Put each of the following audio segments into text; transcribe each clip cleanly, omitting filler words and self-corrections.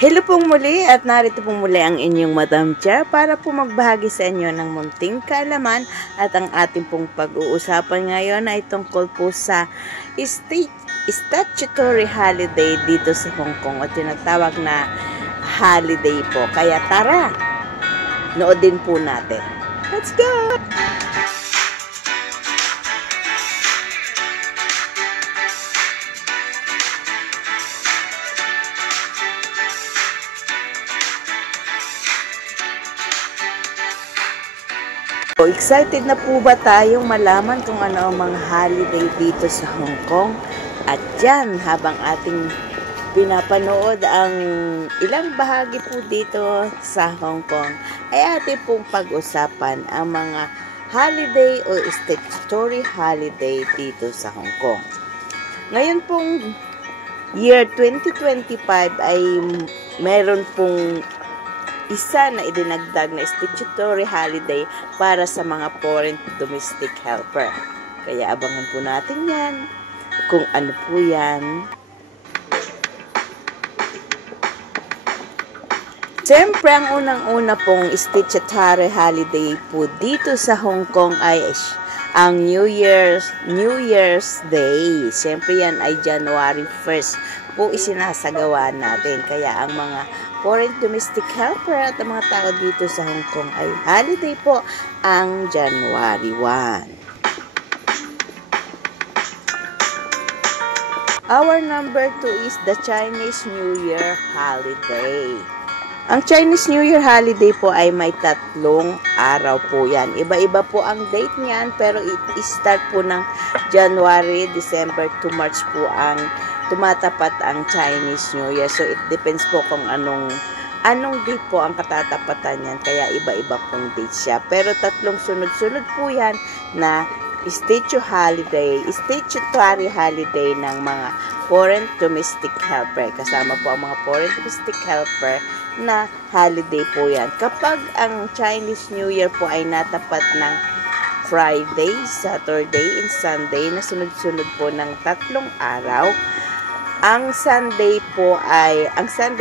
Hello pong muli at narito pong muli ang inyong Madam Chair para po magbahagi sa inyo ng munting kaalaman at ang ating pong pag-uusapan ngayon ay tungkol po sa statutory holiday dito sa Hong Kong o tinatawag na holiday po. Kaya tara, noodin po natin. Let's go! So, excited na po ba tayong malaman kung ano ang mga holiday dito sa Hong Kong? At yan, habang ating pinapanood ang ilang bahagi po dito sa Hong Kong, ay ating pong pag-usapan ang mga holiday o statutory holiday dito sa Hong Kong. Ngayon pong year 2025 ay meron pong isa na idinagdag na statutory holiday para sa mga foreign domestic helper. Kaya abangan po natin yan. Kung ano po yan. Siyempre, ang unang-una pong statutory holiday po dito sa Hong Kong ay ang New Year's Day. Siyempre yan ay January 1st po isinasagawa natin. Kaya ang mga foreign domestic helper at ang mga tao dito sa Hong Kong ay holiday po ang January 1. Our number 2 is the Chinese New Year holiday. Ang Chinese New Year holiday po ay may 3 araw po yan. Iba-iba po ang date niyan pero i-start po ng January, December to March po ang tumatapat ang Chinese New Year. So, it depends po kung anong date po ang katatapatan niyan. Kaya iba-iba pong date siya. Pero 3 sunod-sunod po yan na statutory holiday ng mga foreign domestic helper. Kasama po ang mga foreign domestic helper na holiday po yan. Kapag ang Chinese New Year po ay natapat ng Friday, Saturday, and Sunday na sunod-sunod po ng 3 araw, ang Sunday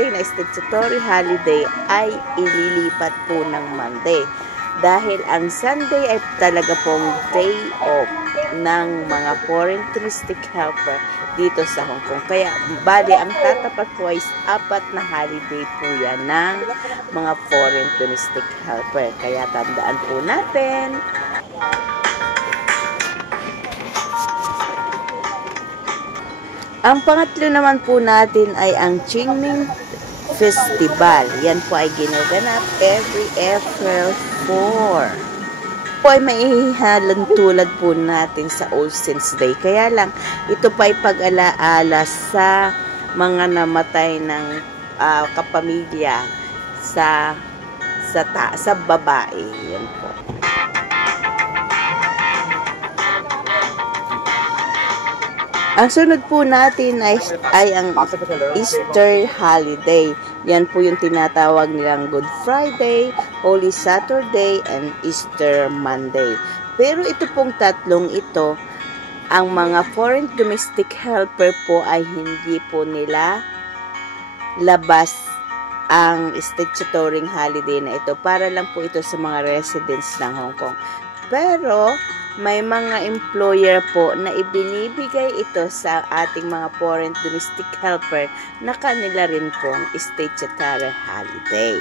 na statutory holiday ay ililipat po ng Monday. Dahil ang Sunday ay talaga pong day off ng mga foreign domestic helper dito sa Hong Kong. Kaya, bali, ang tatapat po ay 4 na holiday po yan ng mga foreign domestic helper. Kaya, tandaan po natin. Ang pangatlo naman po natin ay ang Qingming Festival. Yan po ay ginaganap every April 4. Po ay maihalan tulad po natin sa All Saints Day. Kaya lang, ito pa ay pag-alaala sa mga namatay ng kapamilya sa babae. Yan po. Ang sunod po natin ay ang Easter holiday. Yan po yung tinatawag nilang Good Friday, Holy Saturday, and Easter Monday. Pero ito pong 3 ito, ang mga foreign domestic helper po ay hindi po nila labas ang statutory holiday na ito. Para lang po ito sa mga residents ng Hong Kong. Pero may mga employer po na ibinibigay ito sa ating mga foreign domestic helper na kanila rin pong statutory holiday.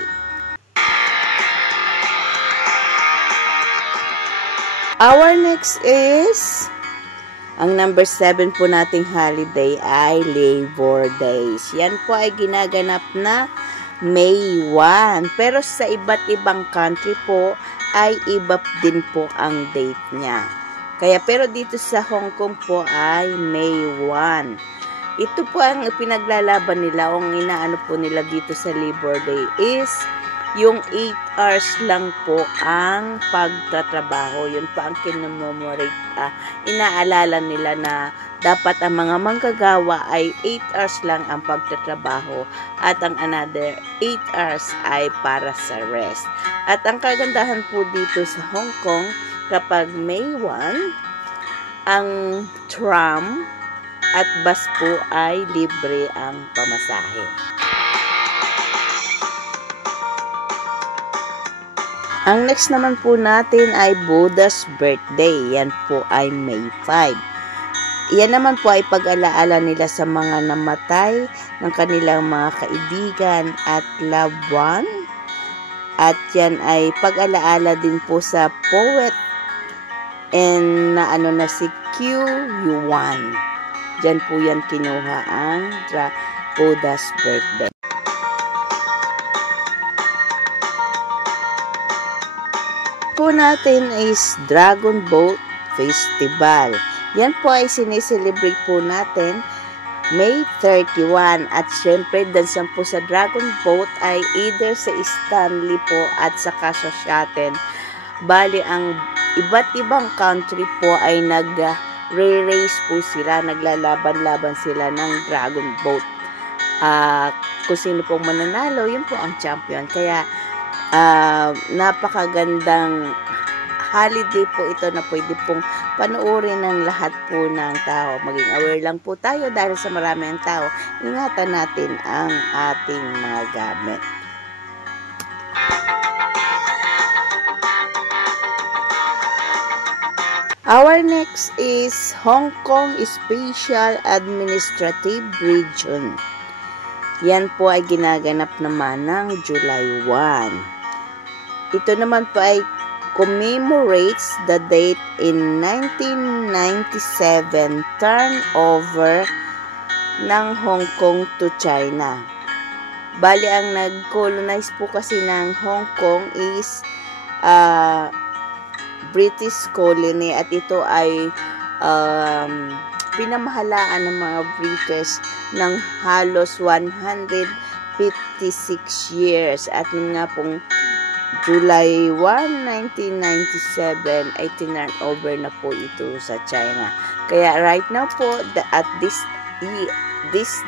Our next is, ang number 7 po nating holiday ay Labor Days. Yan po ay ginaganap na May 1. Pero sa iba't ibang country po, ay iba din po ang date niya. Pero dito sa Hong Kong po ay May 1. Ito po ang pinaglalaban nila, o ang inaano po nila dito sa Labor Day is yung 8 hours lang po ang pagtatrabaho. Yun pa ang kinumemorate. Inaalala nila na dapat ang mga manggagawa ay 8 hours lang ang pagtatrabaho at ang another 8 hours ay para sa rest. At ang kagandahan po dito sa Hong Kong, kapag May 1, ang tram at bus po ay libre ang pamasahe. Ang next naman po natin ay Buddha's birthday. Yan po ay May 5. Yan naman po ay pag-alaala nila sa mga namatay ng kanilang mga kaibigan at loved one. At yan ay pag-alaala din po sa poet and na si Q Yuan. Diyan po yan kinuha ang Buddha's birthday. Po natin is Dragon Boat Festival. Yan po ay sineselebrate po natin May 31. At syempre, dansan po sa Dragon Boat ay either sa Stanley po at saka sa Shuttle. Bali, ang iba't ibang country po ay nag-race po sila, naglalaban-laban sila ng Dragon Boat. Kung sino pong mananalo, yun po ang champion. Kaya, napakagandang holiday po ito na pwede pong panoorin ng lahat po ng tao. Maging aware lang po tayo dahil sa maraming tao. Ingatan natin ang ating mga gamit. Our next is Hong Kong Special Administrative Region. Yan po ay ginaganap naman ng July 1. Ito naman po ay commemorates the date in 1997 turnover ng Hong Kong to China. Bali, ang nag-colonize po kasi ng Hong Kong is British colony at ito ay pinamahalaan ng mga British ng halos 156 years. At yun nga pong July 1, 1997 ay tinurn over na po ito sa China. Kaya right now po, at these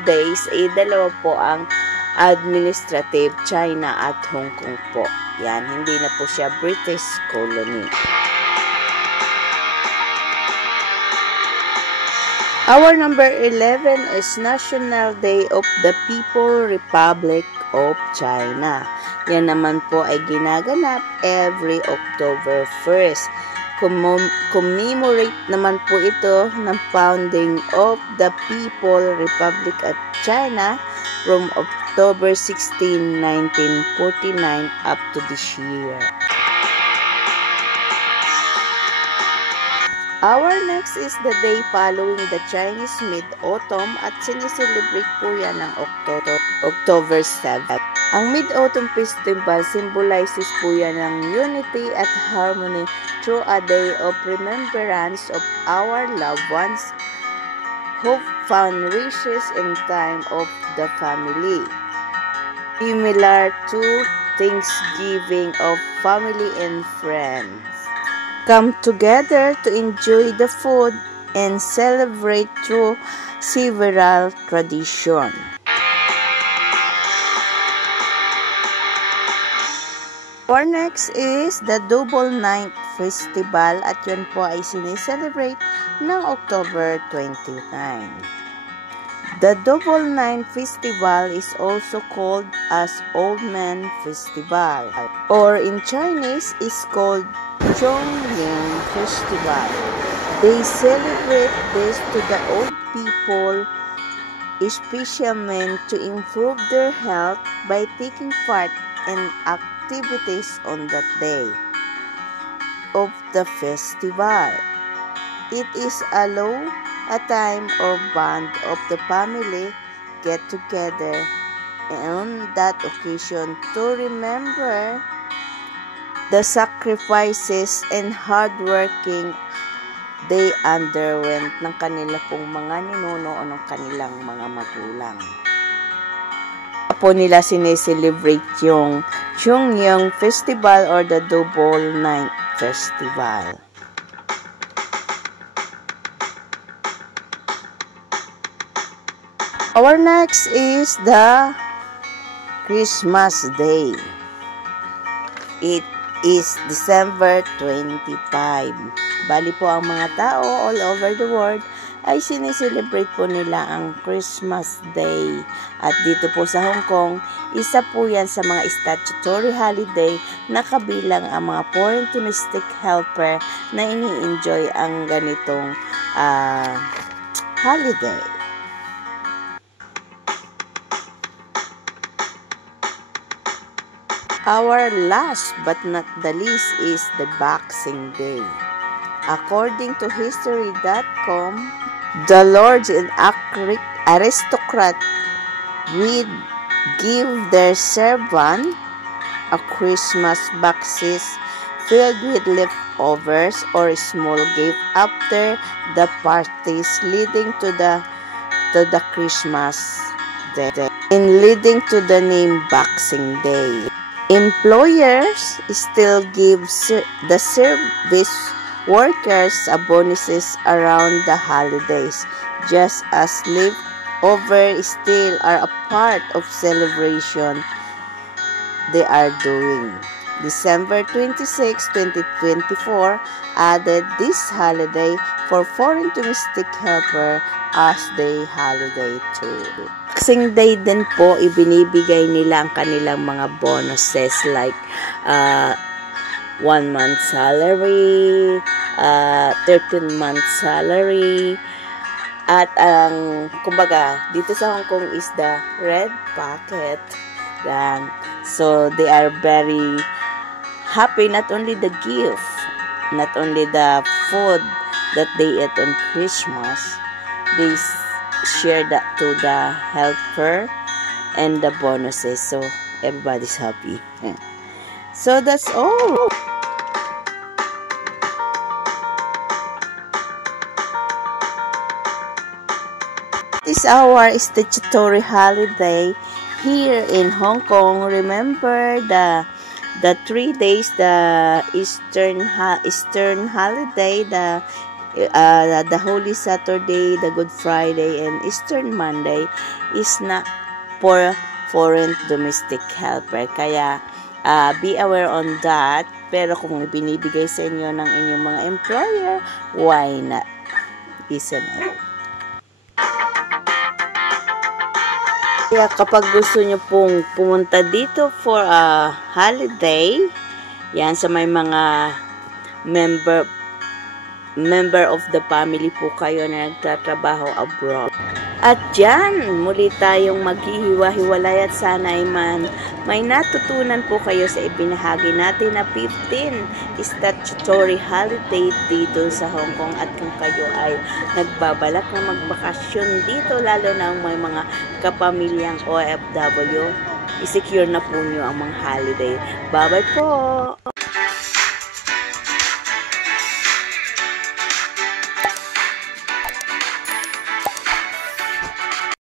days, dalawa po ang administrative, China at Hong Kong po. Yan, hindi na po siya British colony. Our number 11 is National Day of the People Republic of China. Yan naman po ay ginaganap every October 1st. Commemorate naman po ito ng founding of the People Republic of China from October 16, 1949 up to this year. Our next is the day following the Chinese Mid-Autumn at sineselebrate po yan ng October 7. Ang Mid-Autumn Festival symbolizes po yan ng unity at harmony through a day of remembrance of our loved ones who found wishes in time of the family. Similar to Thanksgiving of family and friends. Come together to enjoy the food and celebrate through several traditions. Our next is the Double Ninth Festival at yun po ay sineselebrate ng October 29. The Double Ninth Festival is also called as Old Man Festival, or in Chinese is called Chongyang Festival. They celebrate this to the old people, especially to improve their health by taking part in activities on that day of the festival. It is a time or band of the family get together on that occasion to remember the sacrifices and hardworking they underwent ng kanila pong mga ninuno o ng kanilang mga magulang. Po nila sineselebrate yung Chongyang Festival or the Double Ninth Festival. Our next is the Christmas Day. It is December 25. Bali po ang mga tao all over the world ay sineselebrate po nila ang Christmas Day. At dito po sa Hong Kong, isa po yan sa mga statutory holiday na kabilang ang mga foreign domestic helper na ini-enjoy ang ganitong holiday. Our last but not the least is the Boxing Day. According to history.com, the lords and aristocrats would give their servant a Christmas boxes filled with leftovers or small gift after the parties leading to the Christmas Day and leading to the name Boxing Day. Employers still give the service workers bonuses around the holidays, just as leftovers still are a part of celebration they are doing. December 26, 2024 added this holiday for foreign domestic helper as the holiday too. Boxing Day din po, ibinibigay nila ang kanilang mga bonuses like 1 month salary, 13 month salary, at ang kumbaga dito sa Hong Kong is the red packet. So they are very happy, not only the gift, not only the food that they eat on Christmas, they share that to the helper and the bonuses, so everybody's happy. So that's all. This is our statutory holiday here in Hong Kong. Remember the 3 days, the Eastern holiday, the Holy Saturday, the Good Friday, and Easter Monday is not for foreign domestic helper. Kaya be aware on that. Pero kung binibigay sa inyo ng inyong mga employer, why not? Isn't it? Kaya kapag gusto nyo pong pumunta dito for a holiday, yan sa may mga member of the family po kayo na nagtatrabaho abroad. At dyan, muli tayong maghihiwa-hiwalay at sana ay may natutunan po kayo sa ibinahagi natin na 15 statutory holiday dito sa Hong Kong. At kung kayo ay nagbabalak na magbakasyon dito, lalo na may mga kapamilyang OFW, i-secure na po nyo ang mga holiday. Bye-bye po!